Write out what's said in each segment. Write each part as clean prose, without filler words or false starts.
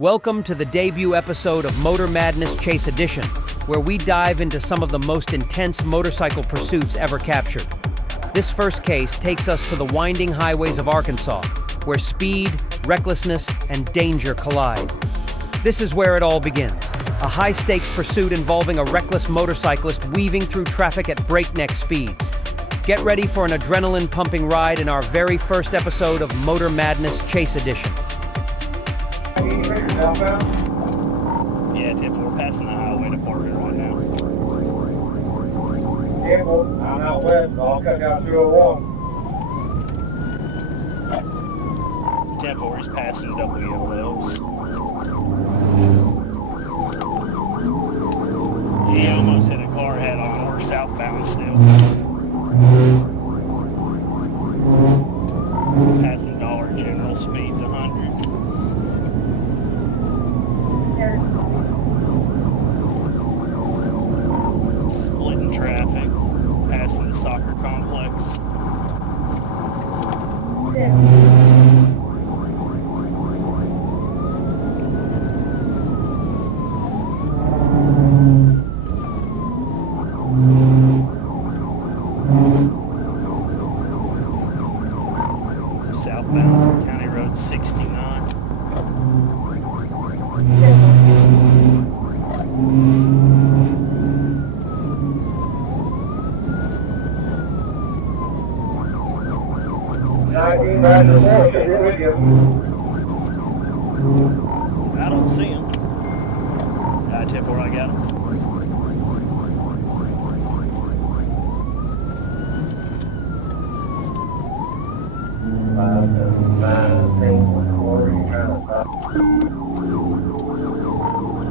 Welcome to the debut episode of Motor Madness Chase Edition, where we dive into some of the most intense motorcycle pursuits ever captured. This first case takes us to the winding highways of Arkansas, where speed, recklessness, and danger collide. This is where it all begins, a high-stakes pursuit involving a reckless motorcyclist weaving through traffic at breakneck speeds. Get ready for an adrenaline-pumping ride in our very first episode of Motor Madness Chase Edition. Yeah, Tiff, we're passing the highway to Parker right now. Campbell, I'm out west, so I'll cut down 201. Tiff, we're just passing WLLs. He almost hit a car head on. We're southbound still. Passing Dollar General, speeds 100. Splitting traffic, passing the soccer complex. Southbound from County Road 69. I don't see him. I tip where I got him.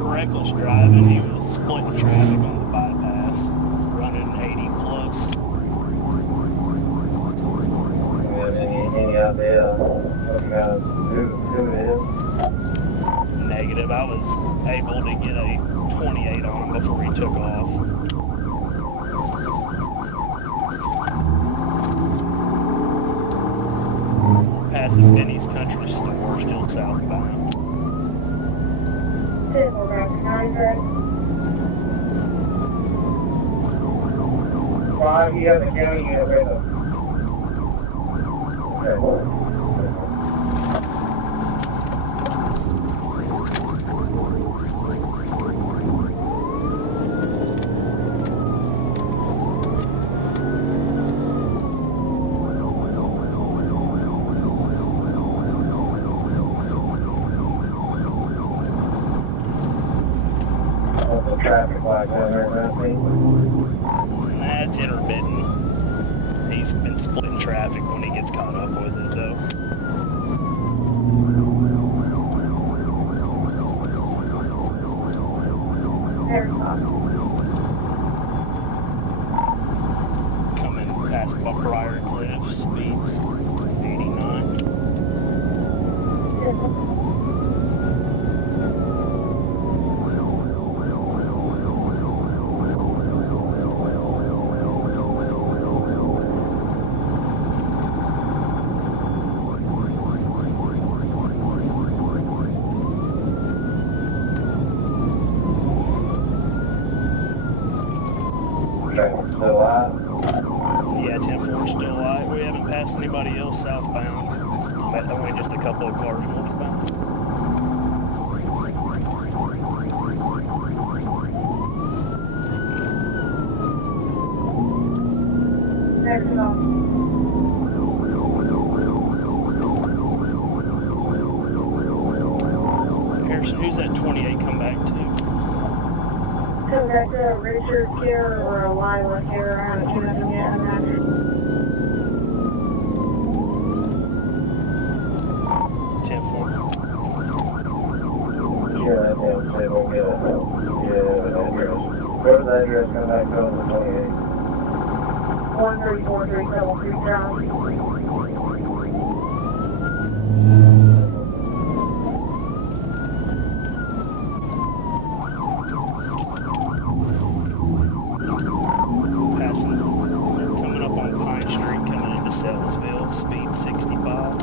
Reckless driving, he was splitting traffic on the bypass, running 80 plus. Any idea what kind of who it is? Negative. I was able to get a 28 on him before he took off. Passing Benny's Country Store, still southbound. Five, he has a county unit with him. Okay. Traffic light down there, nothing. That's intermittent. He's been splitting traffic when he gets caught up with it, though. Coming past Briar Cliff, speeds 89. Still alive? Yeah, 10-4 still alive. We haven't passed anybody else southbound. But only just a couple of cars northbound. Harrison, who's that 28 come back to? Come back to a Richard here or a Lila here. I haven't seen them yet. I'm not. 10-4. Yeah, that damn shit won't get it. Yeah, that address. Where's the address? Come back to the 28. 134 Double Creek Drive. Coming up on Pine Street, coming into Sellersville, speed 65.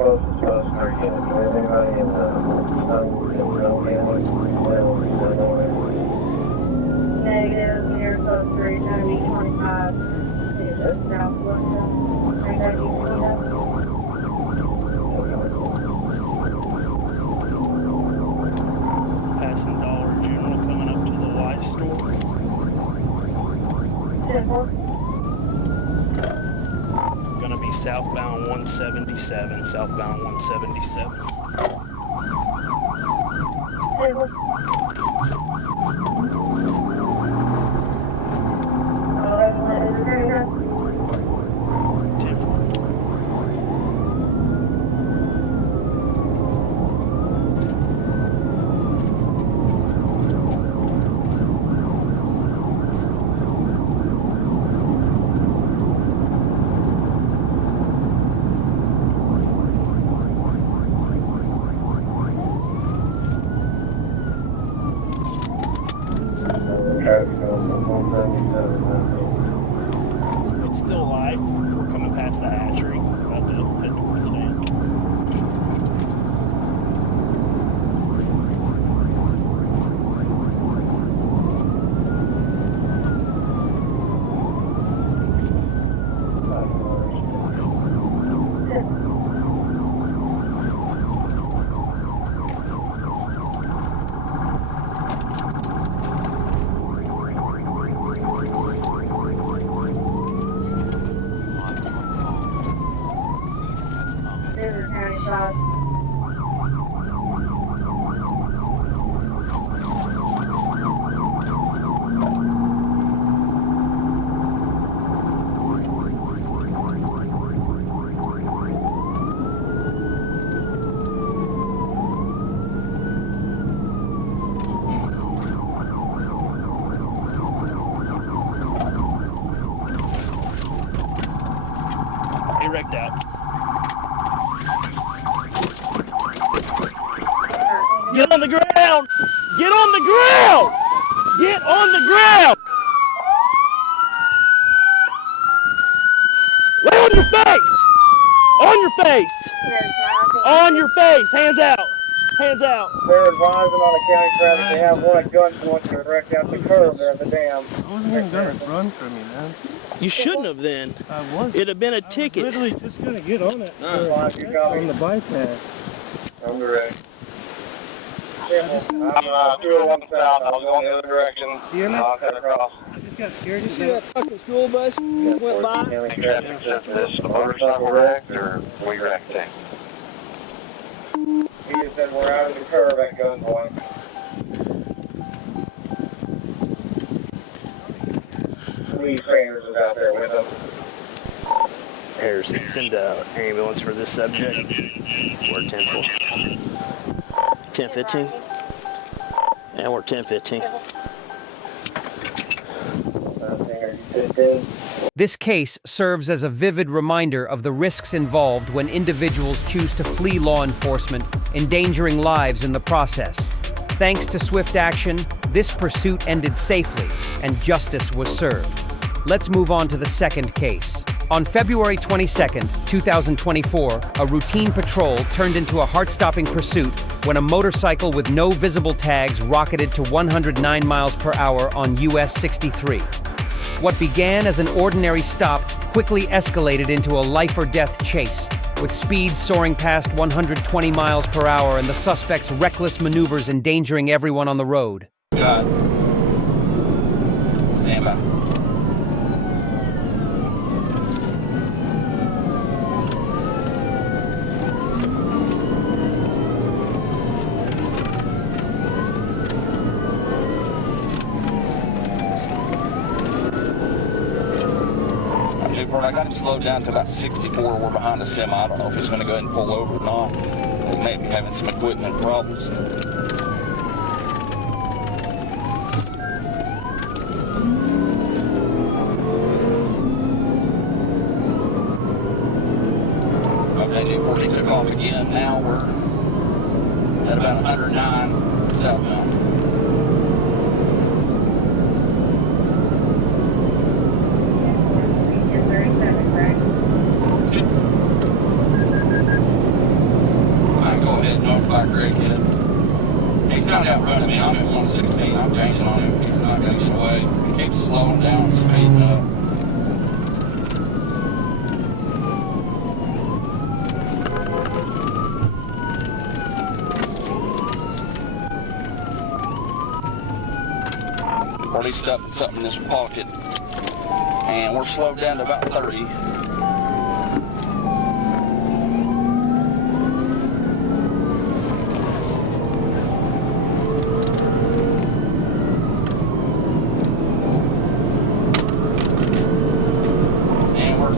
closest to us, 3 units. Do you have anybody in Stone County? Negative, near close 3, trying to be 25. It's southwest. Anybody you see that? Passing Dollar General coming up to the Y store. 10-4. Gonna be southbound 177, southbound 177. 10-4. Is it very good? 10-4. Traffic going from 177. It's still light. We're coming past the hatchery. About to head towards the dam. River County 5. He wrecked out. Get on the ground! Get on the ground! Get on the ground! Lay on your face! On your face! On your face! Hands out! Hands out! They're advising on the county traffic. They have one at gunpoint that wrecked out the curb there at the dam. I wasn't even gonna run from you, man. You shouldn't have then. I was. It'd have been a ticket. Literally just gonna get on it. Five, you copy? On the bypass. I'm ready. I'm 201 south. I was going the other direction. You hear me? I'll cut across. I just got scared. You see that fucking school bus just went by? County traffic says this a motorcycle wreck or we wrecked it? He just said we're out of the curve at gunpoint. Lee Fingers is out there with them. Harrison, send an ambulance for this subject. We're 10-4. 10-15. And we're 10-15. This case serves as a vivid reminder of the risks involved when individuals choose to flee law enforcement, endangering lives in the process. Thanks to swift action, this pursuit ended safely, and justice was served. Let's move on to the second case. On February 22, 2024, a routine patrol turned into a heart-stopping pursuit when a motorcycle with no visible tags rocketed to 109 miles per hour on US 63. What began as an ordinary stop quickly escalated into a life-or-death chase, with speeds soaring past 120 miles per hour and the suspect's reckless maneuvers endangering everyone on the road. God. Stand by. I got him slowed down to about 64. We're behind the semi. I don't know if he's going to go ahead and pull over or not. We may be having some equipment problems. Okay, Newport, he took off again. Now we're at about 109 southbound. right out in front of me. I'm at 116. I'm gaining on him. He's not going to get away. He keeps slowing down and speeding up. Already stuffed something in his pocket. And we're slowed down to about 30.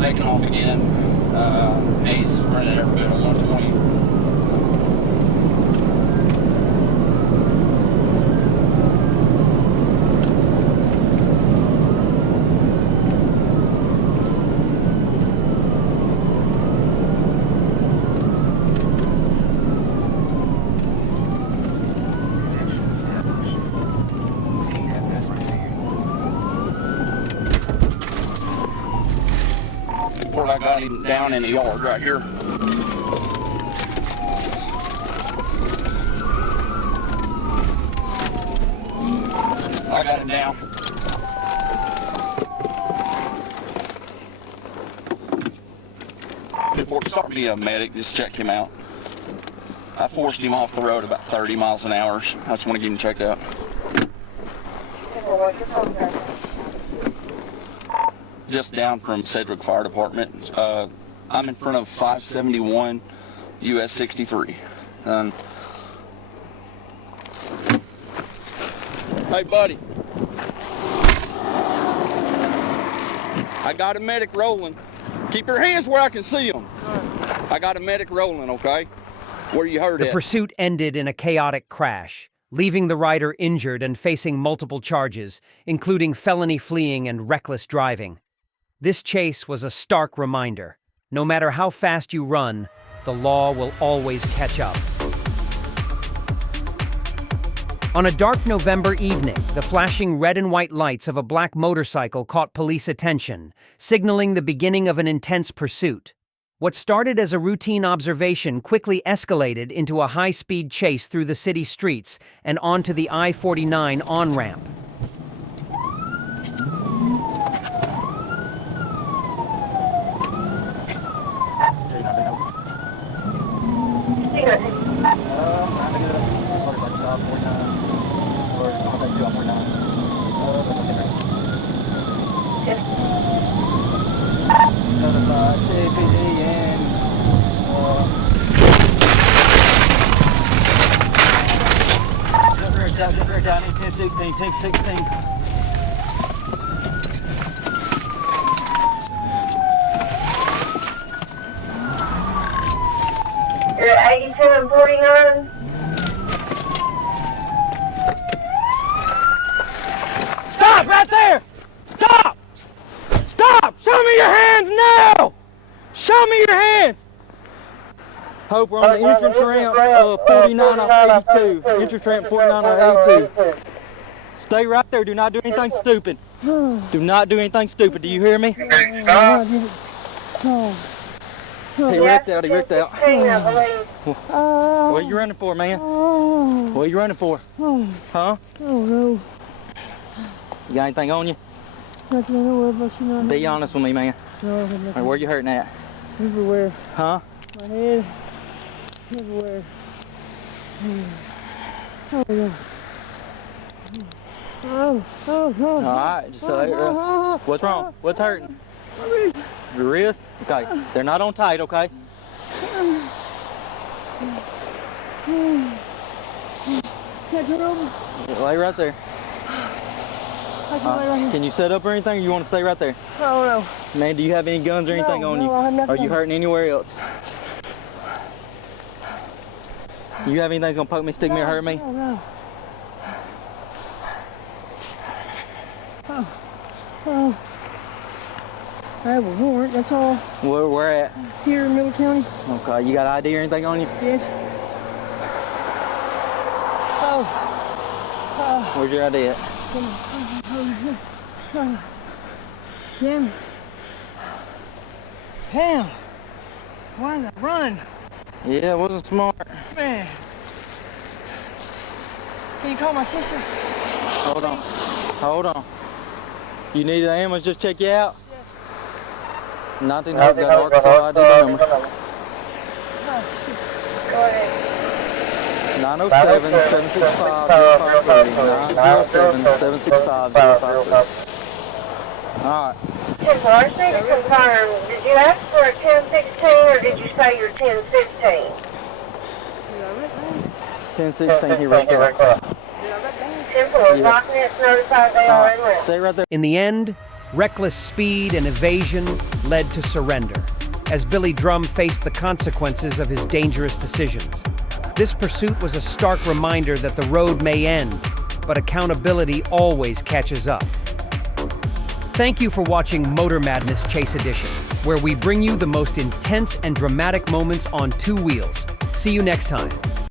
Taking off again. Pace running every bit of 120. Before I got him down in the yard right here. I got him down. Before starting me a medic, just check him out. I forced him off the road about 30 miles an hour. I just want to get him checked out. Just down from Sedgwick Fire Department. I'm in front of 571 US 63. Hey, buddy. I got a medic rolling. Keep your hands where I can see them. I got a medic rolling, okay? Where you heard it. The pursuit ended in a chaotic crash, leaving the rider injured and facing multiple charges, including felony fleeing and reckless driving. This chase was a stark reminder. No matter how fast you run, the law will always catch up. On a dark November evening, the flashing red and white lights of a black motorcycle caught police attention, signaling the beginning of an intense pursuit. What started as a routine observation quickly escalated into a high-speed chase through the city streets and onto the I-49 on-ramp. Just down in 1016, take 16. You're at 8749. Stop right there! Stop! Stop! Show me your hands now! Show me your hands! Hope we're on the entrance ramp 49 off 82. Entrance ramp 49 off 82. Stay right there. Do not do anything stupid. Do not do anything stupid. Do you hear me? He wrecked out. He wrecked out. What are you running for, man? What are you running for? Huh? Oh no. You got anything on you? Nothing I know of, but you know. Be honest with me, man. No, I have nothing. Or where you hurting at? Everywhere. Huh? My head. Everywhere. Oh no. Oh. All right, just what's wrong? What's hurting? Your wrist? Okay, they're not on tight, okay? Can't turn over. Lay right there. I can lay right here. Can you set up or anything, or you want to stay right there? Oh no. Man, do you have any guns or anything on you? No, I have nothing. Are you hurting anywhere else? You have anything that's gonna poke me, stick me, or hurt me? No, no. Oh. I have a warrant, that's all. Where at? Here in Miller County. Okay, you got ID or anything on you? Yes. Oh. Where's your ID at? Damn it. Damn. Why did I run? Yeah, it wasn't smart. Man. Can you call my sister? Hold on. Hold on. You need an ambulance just check you out? Yes. 1900 got Arkansas ID number. Go ahead. 907-765-053. 907-765-053. Alright. 10-4, I just need to confirm, did you ask for a 1016 or did you say you're 1015? 1016 here right there. 10-4, Rocknet's notified they are in risk. Stay right there. In the end, reckless speed and evasion led to surrender, as Billy Drum faced the consequences of his dangerous decisions. This pursuit was a stark reminder that the road may end, but accountability always catches up. Thank you for watching Motor Madness Chase Edition, where we bring you the most intense and dramatic moments on two wheels. See you next time.